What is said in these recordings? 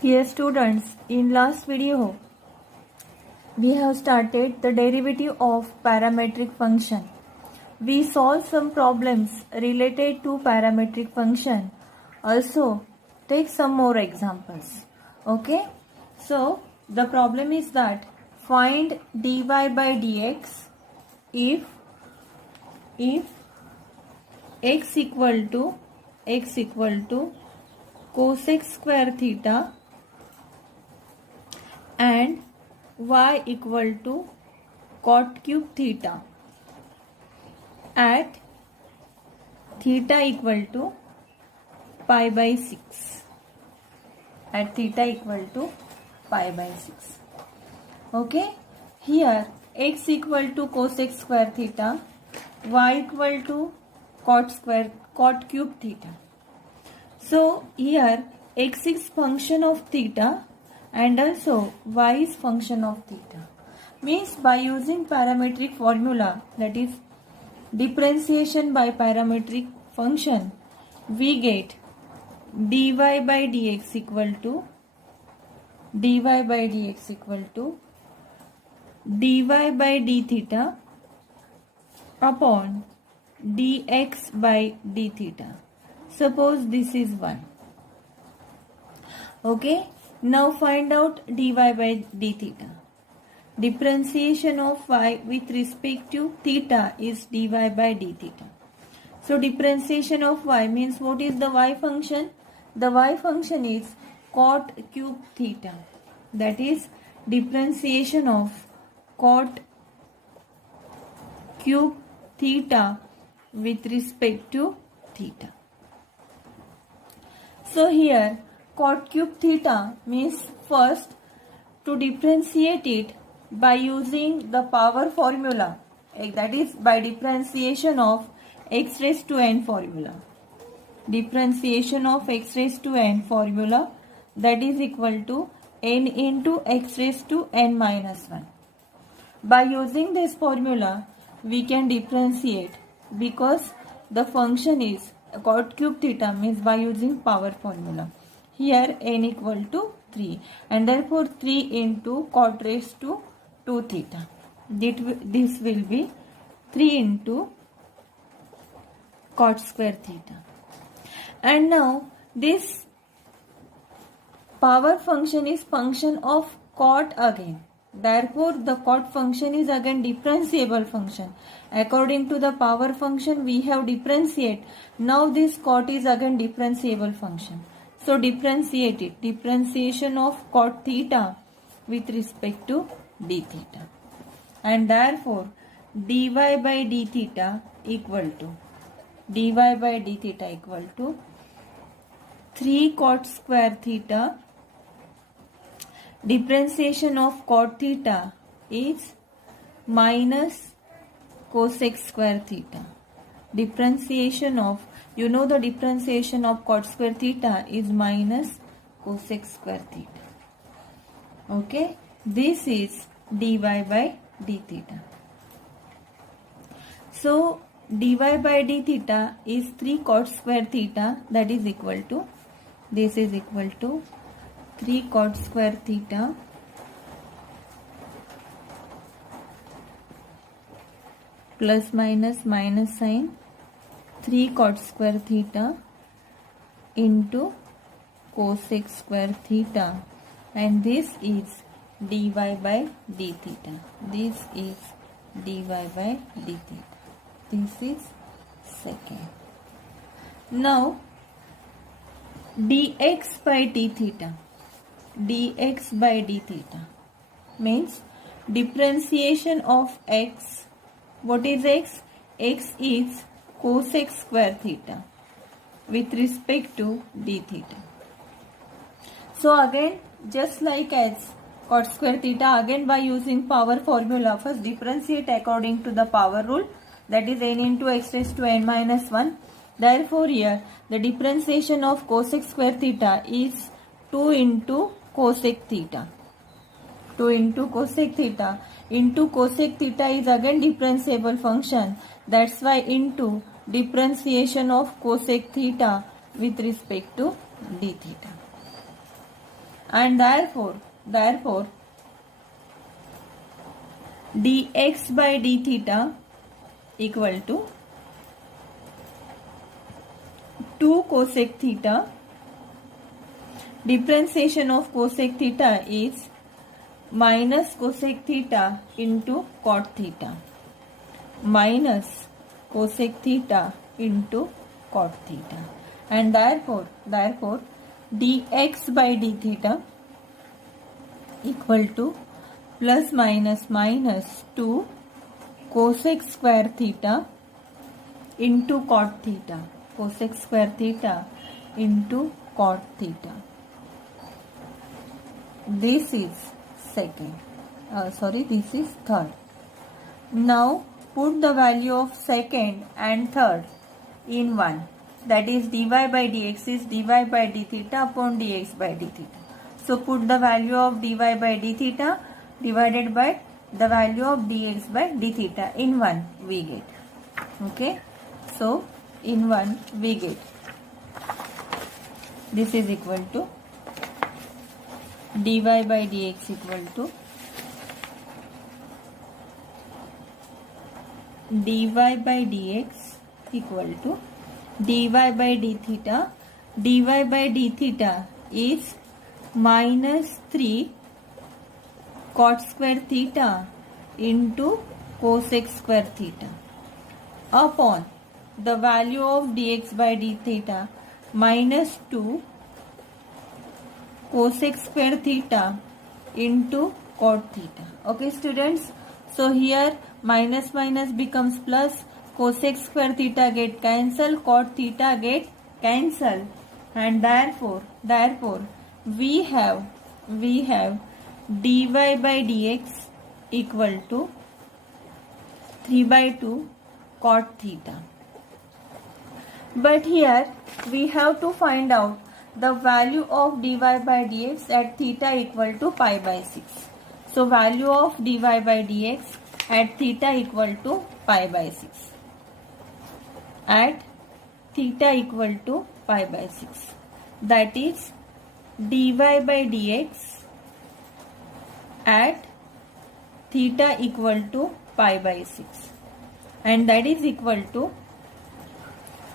Dear students, in last video we have started the derivative of parametric function. We solved some problems related to parametric function. Also take some more examples. Okay, so the problem is that find dy by dx if x equal to cosec square theta and y equal to cot cube theta at theta equal to pi by 6. At theta equal to pi by 6. Okay, here x equal to cosec square theta, y equal to cot cube theta. So here x is function of theta and also y is function of theta. Means by using parametric formula, that is differentiation by parametric function, we get dy by dx equal to dy by d theta upon dx by d theta. Suppose this is 1. Okay, now find out dy by d theta. Differentiation of y with respect to theta is dy by d theta. So differentiation of y means what is the y function? The y function is cot cube theta. That is differentiation of cot cube theta with respect to theta. So here cot cube theta means first to differentiate it by using the power formula, that is by differentiation of x raised to n formula. Differentiation of x raised to n formula, that is equal to n into x raised to n minus 1. By using this formula we can differentiate because the function is cot cube theta, means by using power formula. Here n equal to 3 and therefore 3 into cot raised to 2 theta. This will be 3 into cot square theta. And now this power function is function of cot again. Therefore the cot function is again differentiable function. According to the power function we have differentiate. Now this cot is again differentiable function. So differentiate it. Differentiation of cot theta with respect to d theta. And therefore dy by d theta equal to 3 cot square theta. Differentiation of cot theta is minus cosec square theta. Differentiation of, you know the differentiation of cot square theta is minus cosec square theta. Okay, this is dy by d theta. So dy by d theta is 3 cot square theta, that is equal to, this is equal to 3 cot square theta plus minus sign 3 cot square theta into cosec square theta, and this is dy by d theta. This is dy by d theta. This is second. Now dx by d theta. Dx by d theta means differentiation of x. What is x? X is cosec square theta with respect to d theta. So again, just like as cot square theta, again by using power formula, first differentiate according to the power rule, that is n into x raised to n minus 1. Therefore here the differentiation of cosec square theta is 2 into cosec theta. 2 into cosec theta into cosec theta is again differentiable function. That's why into differentiation of cosec theta with respect to d theta. and therefore dx by d theta equal to 2 cosec theta. Differentiation of cosec theta is minus cosec theta into cot theta, minus cosec theta into cot theta, and therefore dx by d theta equal to plus minus 2 cosec square theta into cot theta, cosec square theta into cot theta. This is this is third. Now put the value of second and third in 1. That is dy by dx is dy by d theta upon dx by d theta. So put the value of dy by d theta divided by the value of dx by d theta in 1 we get. Okay. So in 1 we get this is equal to dy by dx equal to dy by dx equal to dy by d theta. Dy by d theta is minus 3 cot square theta into cosec square theta upon the value of dx by d theta minus 2 cosec square theta into cot theta. Okay students, so here minus minus becomes plus, cosec square theta get cancel, cot theta get cancel, and therefore we have dy by dx equal to 3/2 cot theta. But here we have to find out the value of dy by dx at theta equal to pi by 6. So value of dy by dx at theta equal to pi by 6. At theta equal to pi by 6. That is dy by dx at theta equal to pi by 6. And that is equal to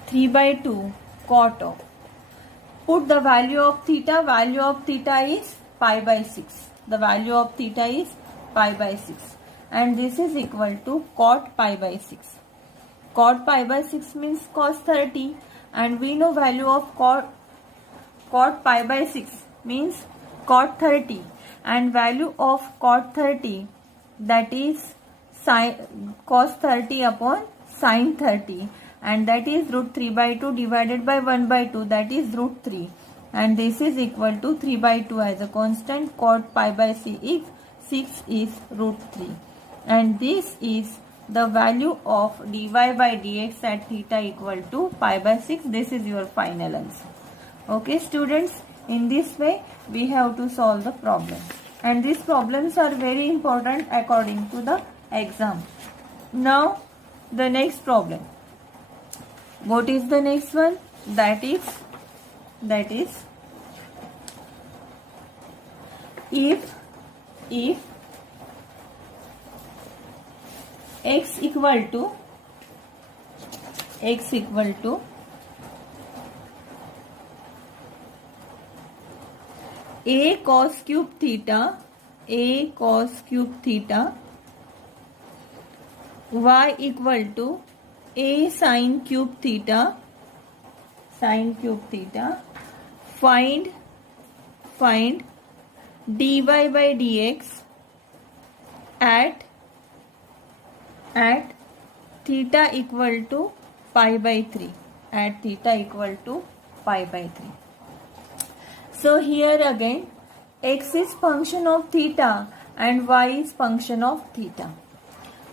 3/2 cot of. Put the value of theta is pi by 6. The value of theta is pi by 6. And this is equal to cot pi by 6. Cot pi by 6 means cos 30. And we know value of cot pi by 6 means cot 30. And value of cot 30 that is cos 30 upon sin 30. And that is root 3/2 divided by 1/2, that is root 3. And this is equal to 3/2 as a constant. Cot pi by 6 is root 3. And this is the value of dy by dx at theta equal to pi by 6. This is your final answer. Okay students, in this way we have to solve the problem. And these problems are very important according to the exam. Now the next problem. What is the next one? That is if x equal to a cos cube theta y equal to a sin cube theta, find dy by dx at theta equal to pi by 3. At theta equal to pi by 3. So here again x is function of theta and y is function of theta.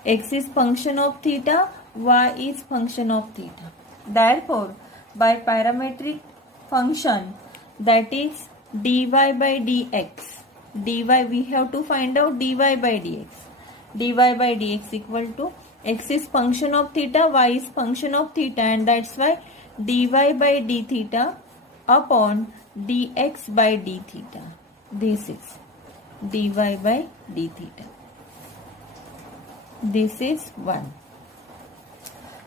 X is function of theta, y is function of theta. Therefore, by parametric function, that is dy by dx, dy we have to find out dy by dx. Dy by dx equal to x is function of theta, y is function of theta, and that's why dy by d theta upon dx by d theta. This is dy by d theta. This is 1.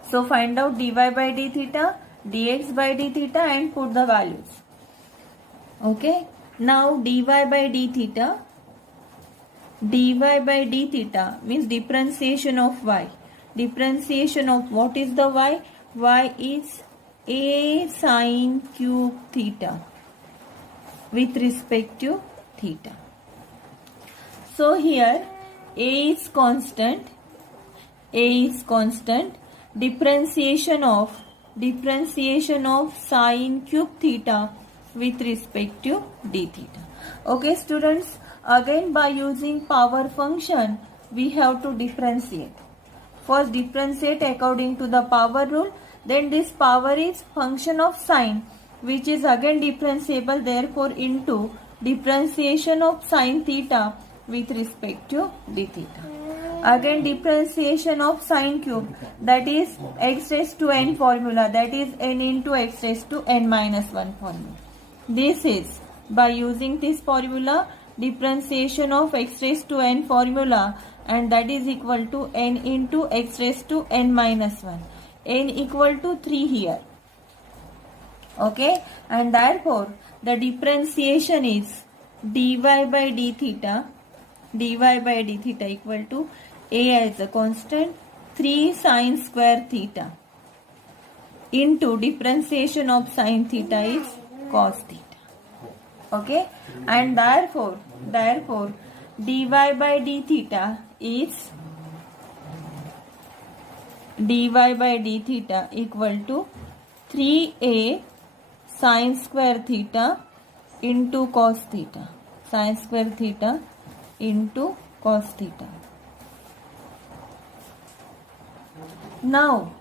So find out dy by d theta, dx by d theta and put the values. Okay. Now dy by d theta means differentiation of y. Differentiation of what is the y? Y is a sine cube theta with respect to theta. So here a is constant. Differentiation of sine cube theta with respect to d theta. Okay students, again by using power function we have to differentiate. First differentiate according to the power rule, then this power is function of sine which is again differentiable, therefore into differentiation of sine theta with respect to d theta. Again differentiation of sine cube, that is x raised to n formula, that is n into x raised to n minus 1 formula. This is by using this formula differentiation of x raised to n formula, and that is equal to n into x raised to n minus 1. N equal to 3 here. Okay, and therefore the differentiation is dy by d theta equal to a as a constant 3 sine square theta into differentiation of sine theta is cos theta. Okay, and therefore dy by d theta is equal to 3a sine square theta into cos theta. Sine square theta into cos theta. Now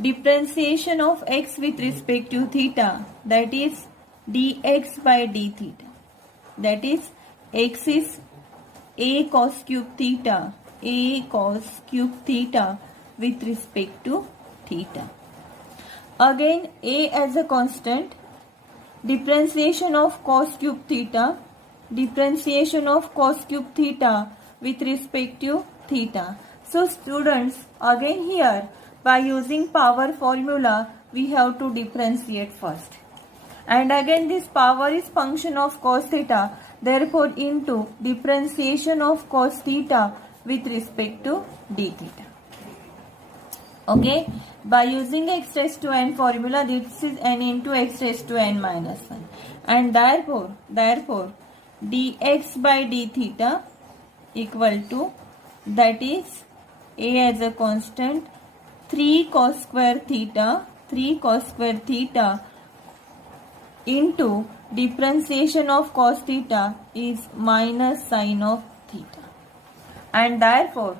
differentiation of x with respect to theta, that is dx by d theta, that is x is a cos cube theta with respect to theta. Again a as a constant, differentiation of cos cube theta with respect to theta. So students, again here by using power formula we have to differentiate first, and again this power is function of cos theta, therefore into differentiation of cos theta with respect to d theta. Okay, by using x raised to n formula, this is n into x raised to n minus 1, and therefore dx by d theta equal to, that is a as a constant 3 cos square theta into differentiation of cos theta is minus sine of theta, and therefore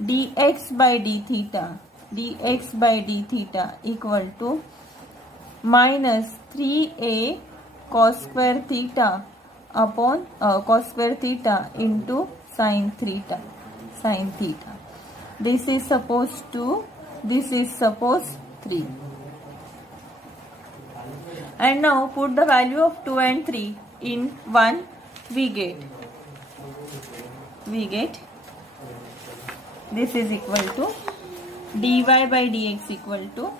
dx by d theta equal to minus 3a cos square theta upon cos square theta into sine theta. This is suppose 3. And now put the value of 2 and 3 in 1, we get this is equal to dy by dx equal to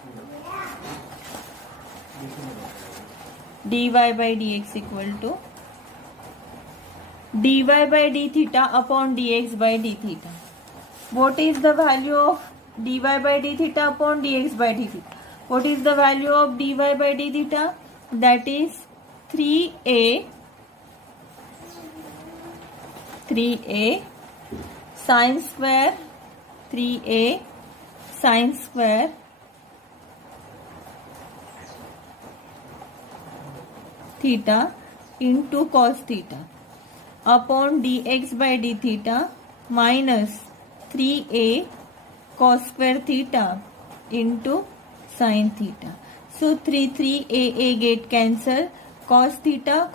dy by d theta upon dx by d theta. What is the value of dy by d theta upon dx by d theta? What is the value of dy by d theta? That is 3a sine square theta into cos theta upon dx by d theta minus 3a cos square theta into sin theta. So 3 a get cancel, cos theta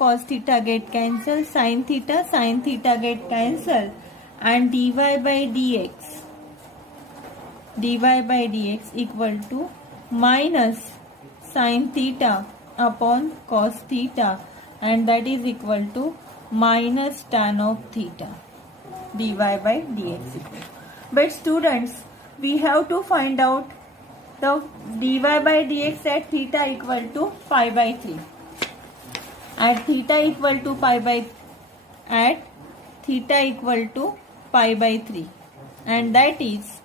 get cancel, sin theta get cancel, and dy by dx equal to minus sin theta upon cos theta, and that is equal to minus tan of theta dy by dx equal. But students, we have to find out the dy by dx at theta equal to pi by 3. At theta equal to pi by 3, and that is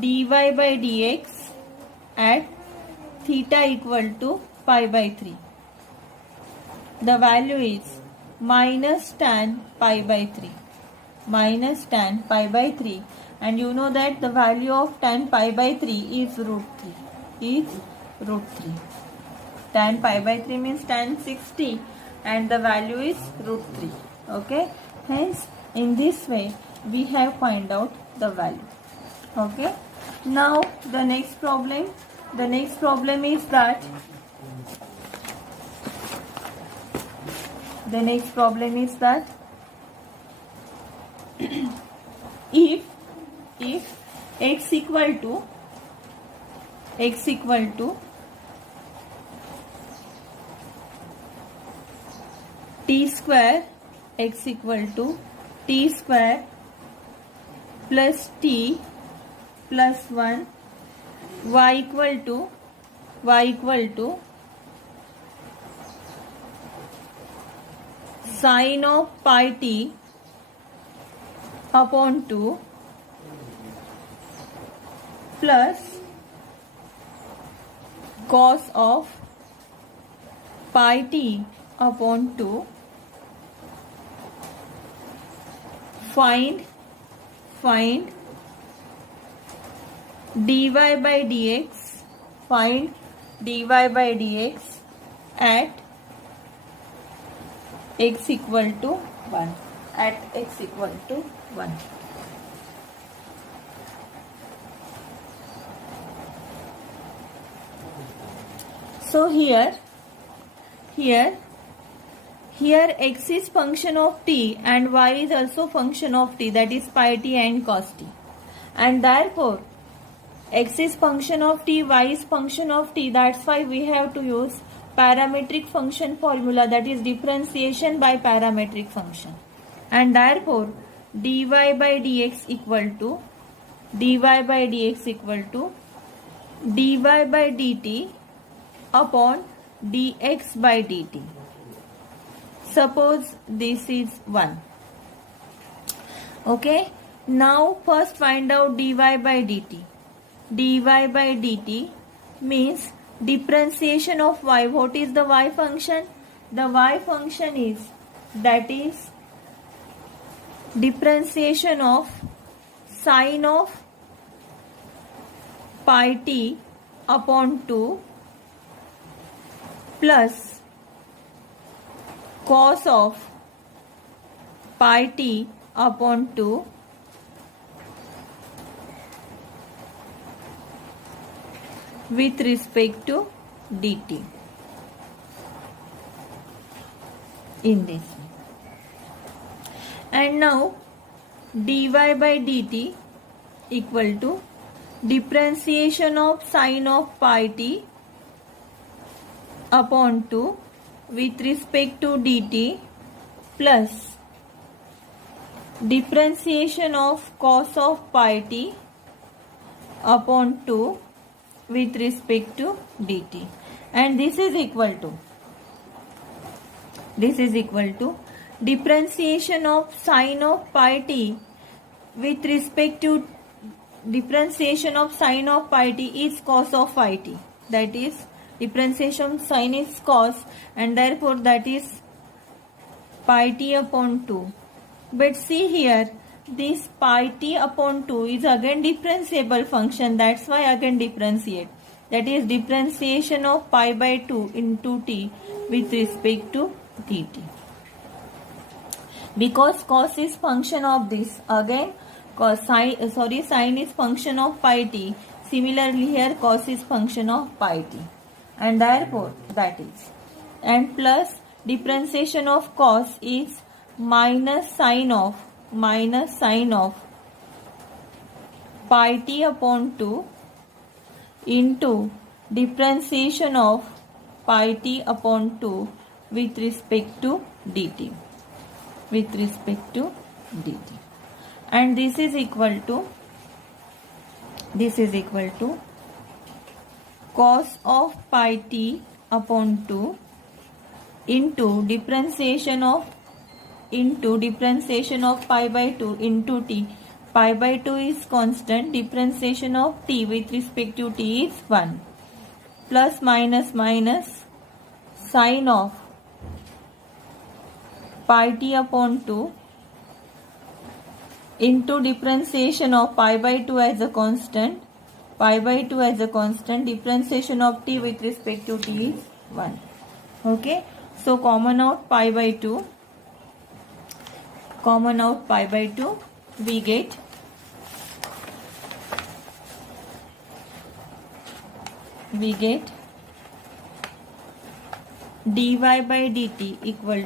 dy by dx at theta equal to pi by 3. The value is minus tan pi by 3. Minus tan pi by 3, and you know that the value of tan pi by 3 is root 3. Tan pi by 3 means tan 60, and the value is root 3. Okay, hence in this way we have find out the value. Okay, now the next problem is that if x equal to t square, x equal to t square plus t plus 1, y equal to sin of pi t upon 2 plus cos of pi t upon 2. Find dy by dx. Find dy by dx at x equal to 1. At x equal to 1. So here x is function of t and y is also function of t, that is pi t and cos t, and therefore x is function of t, y is function of t. That's why we have to use parametric function formula, that is differentiation by parametric function, and therefore dy by dx equal to dy by dt upon dx by dt. Suppose this is 1. Okay, now first find out dy by dt. Dy by dt means differentiation of y. What is the y function? The y function is, that is differentiation of sin of pi t upon 2 plus cos of pi t upon 2 with respect to dt. In this way. And now dy by dt equal to differentiation of sin of pi t upon 2 with respect to dt plus differentiation of cos of pi t upon 2 with respect to dt, and this is equal to differentiation of sin of pi t with respect to differentiation of sin of pi t is cos of pi t, that is differentiation sin is cos, and therefore that is pi t upon 2. But see here, this pi t upon 2 is again differentiable function, that's why again differentiate, that is differentiation of pi by 2 into t with respect to dt. Because cos is function of this, again sin is function of pi t, similarly here cos is function of pi t, and therefore that is, and plus differentiation of cos is minus sin of pi t upon 2 into differentiation of pi t upon 2 with respect to dt. With respect to dt. And this is equal to cos of pi t upon 2 into differentiation of pi by 2 into t. Pi by 2 is constant. Differentiation of t with respect to t is 1. Plus minus sine of pi t upon 2 into differentiation of pi by 2 as a constant. Differentiation of t with respect to t is 1. Okay. So common out pi by 2. We get dy by dt equal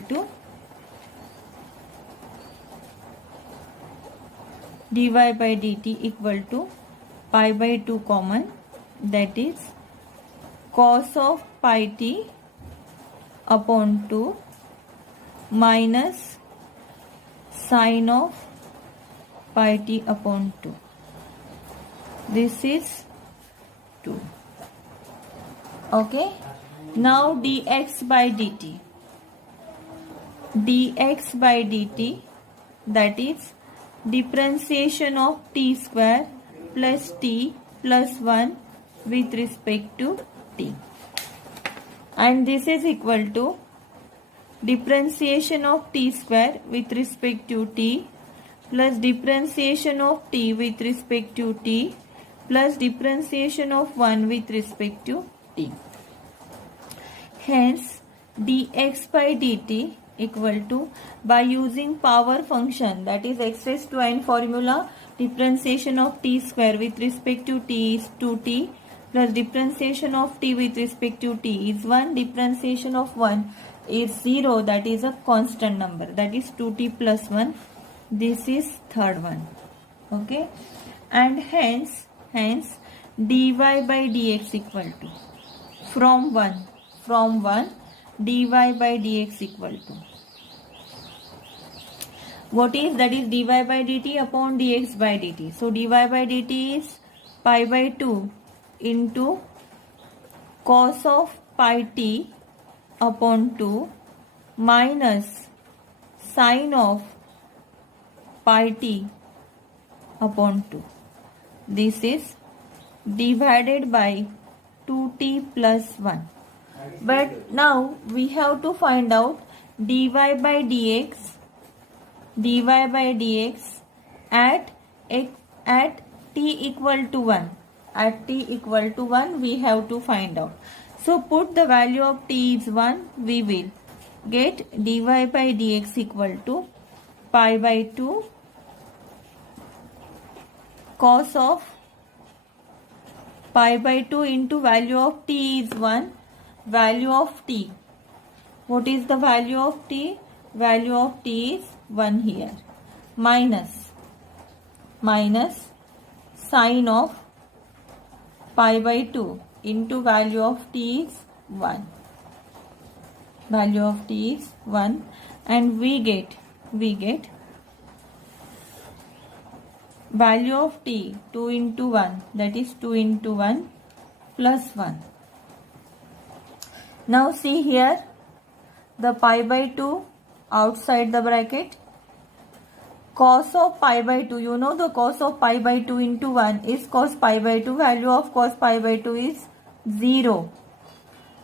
to pi by 2 common, that is cos of pi t upon 2 minus sine of pi t upon 2. This is 2. Okay. Now dx by dt, that is differentiation of t square plus t plus 1 with respect to t. And this is equal to differentiation of t square with respect to t plus differentiation of t with respect to t plus differentiation of 1 with respect to t. Hence, dx by dt equal to, by using power function, that is x raised to n formula, differentiation of t square with respect to t is 2t plus differentiation of t with respect to t is 1. Differentiation of 1 is 0, that is a constant number, that is 2t plus 1. This is third one. Okay. And hence dy by dx equal to, from 1 dy by dx equal to, what is, that is dy by dt upon dx by dt. So dy by dt is pi by 2 into cos of pi t upon 2 minus sine of pi t upon 2. This is divided by 2t plus 1. But now we have to find out dy by dx at t equal to 1. At t equal to 1 we have to find out. So put the value of t is 1, we will get dy by dx equal to pi by 2 cos of pi by 2 into value of t is 1. Value of t, what is the value of t? Value of t is 1 here, minus sine of pi by 2 into value of t is 1. Value of t is 1, and we get value of t 2 into 1, that is 2 into 1 plus 1. Now see here, the pi by 2 outside the bracket, cos of pi by 2, you know the cos of pi by 2 into 1 is cos pi by 2, value of cos pi by 2 is 0.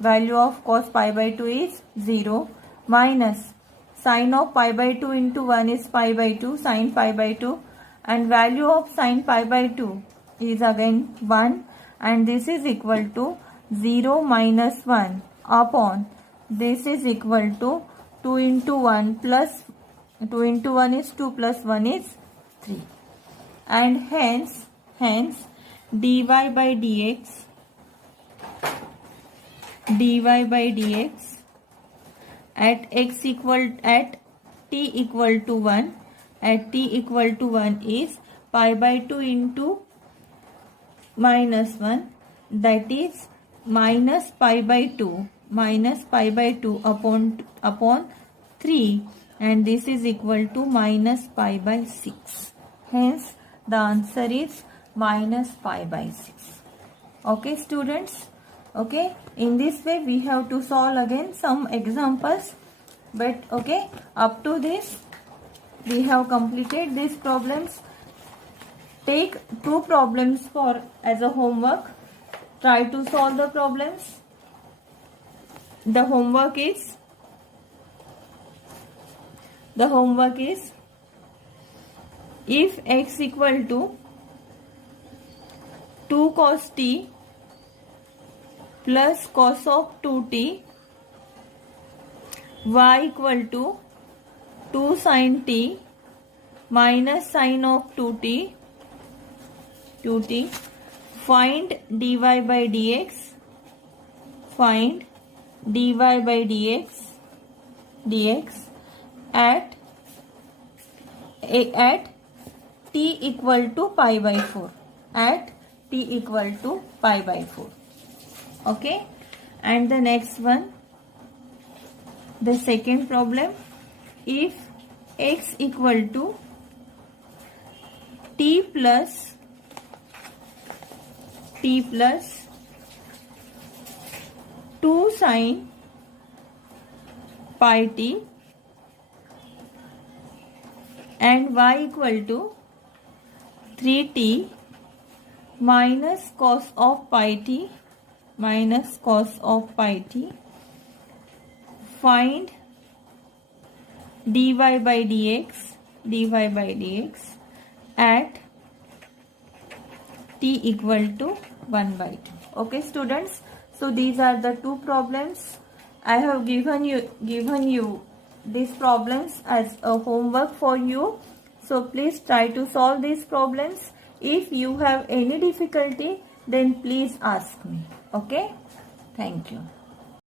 Value of cos pi by 2 is 0, minus sine of pi by 2 into 1 is pi by 2, sine pi by 2, and value of sine pi by 2 is again 1, and this is equal to 0 minus 1 upon, this is equal to 2 into 1 plus 2 into 1 is 2 plus 1 is 3. And hence dy by dx at t equal to 1 is pi by 2 into minus 1, that is minus pi by 2 minus pi by 2 upon 3, and this is equal to minus pi by 6. Hence, the answer is minus pi by 6. Okay, students? Okay, in this way we have to solve again some examples. But okay, up to this we have completed these problems. Take 2 problems for as a homework. Try to solve the problems. The homework is if x equal to 2 cos t plus cos of 2t, y equal to 2 sin t minus sin of 2t, find dy by dx, find dy by dx at t equal to pi by 4, at t equal to pi by 4. Okay, and the next one, the second problem, if x equal to t plus 2 sin pi t and y equal to 3t minus cos of pi t, find dy by dx at t equal to 1 by 2. Okay, students, so these are the 2 problems. I have given you these problems as a homework for you. So please try to solve these problems. If you have any difficulty, then please ask me. Okay, thank you.